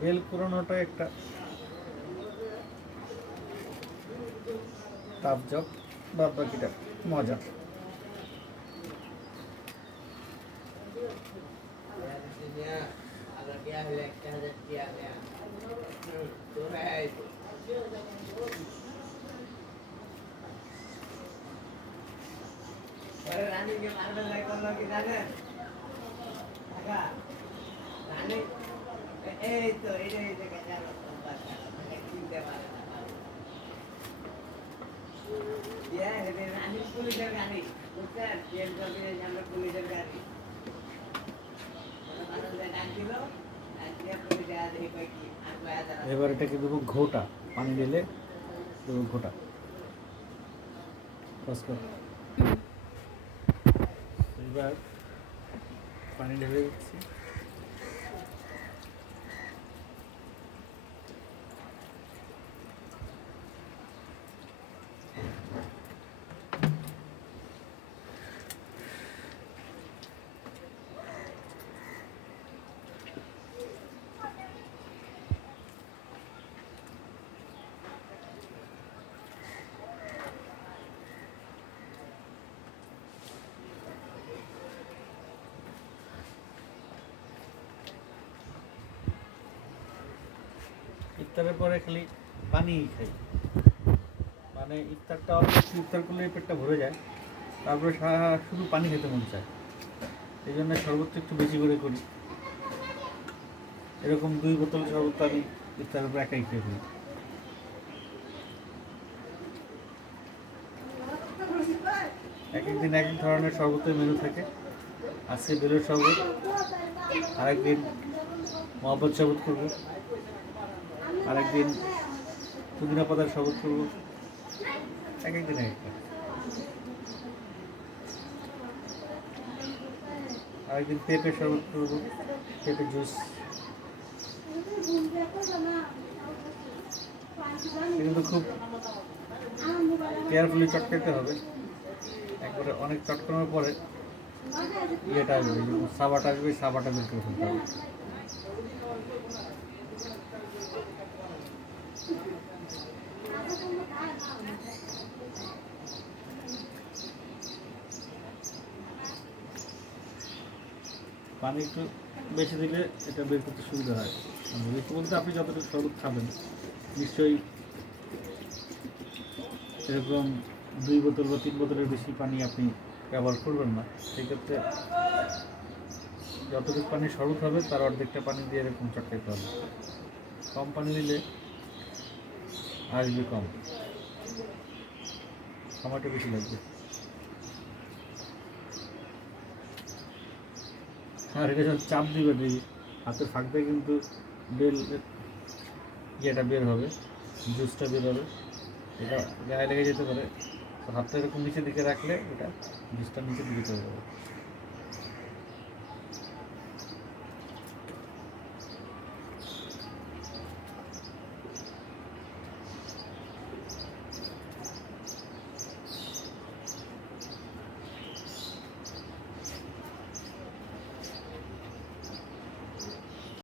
Bell কুড়ানোটা একটা তাপ job বাদ বাকিটা মজা রানীকে মারবে লাই করলো কি জানেন কাকা রানী এই তো যে এই যে গেল চিনতে পুলিশের গাড়ি বুঝছেন আমরা পুলিশের গাড়ি দিল এবার এটাকে দেবো ঘোটা, পানি ঢেলে দেবো ঘোটা। এবার পানি ঢেলে দিচ্ছি। ইফতারের পরে খালি পানিই খাই। মানে ইফতারটা অল্প ইফতার করলে পেটটা ভরে যায়। তারপরে শুধু পানি খেতে মন চায়। এই জন্য শরবতটা একটু বেশি করে করি। এরকম দুই বোতল শরবত আমি ইফতারের পর একাই খেয়ে ফেলি। এক একদিন এক এক ধরনের শরবতের মেনু থাকে। আজকে বেলের শরবত, আরেকদিন মহব্বত শরবত করব। আরেকদিন পুদিনা পাতার শরবত করব। এক একদিন এক একটা। আরেকদিন পেঁপে শরবত করব পেঁপে জুস। কিন্তু খুব কেয়ারফুলি চটকাতে হবে। একবারে অনেক চটকানোর পরে ইয়েটা আসবে, সাবাটা আসবে, সাবাটা বের করে ফেলতে হবে। পানি একটু বেশি দিলে এটা বের করতে সুবিধা হয়। বেশি বলতে আপনি যতটুকু শরবত খাবেন, নিশ্চয়ই এরকম দুই বোতল বা তিন বোতলের বেশি পানি আপনি ব্যবহার করবেন না। সেক্ষেত্রে যতটুকু পানি শরবত হবে, তার অর্ধেকটা পানি দিয়ে এরকম চটকাইতে হবে। কম পানি দিলে আসবে কম। সময়টা বেশি লাগবে। হ্যাঁ এটা যখন চাপ দিবে, দিই হাতে ফাঁকবে কিন্তু বেল, ইয়েটা বের হবে, জুসটা বের হবে। এটা গায়ে লেগে যেতে পারে। হাতটা এরকম নিচের দিকে রাখলে এটা জুসটা নিচের দিকে চলে যাবে।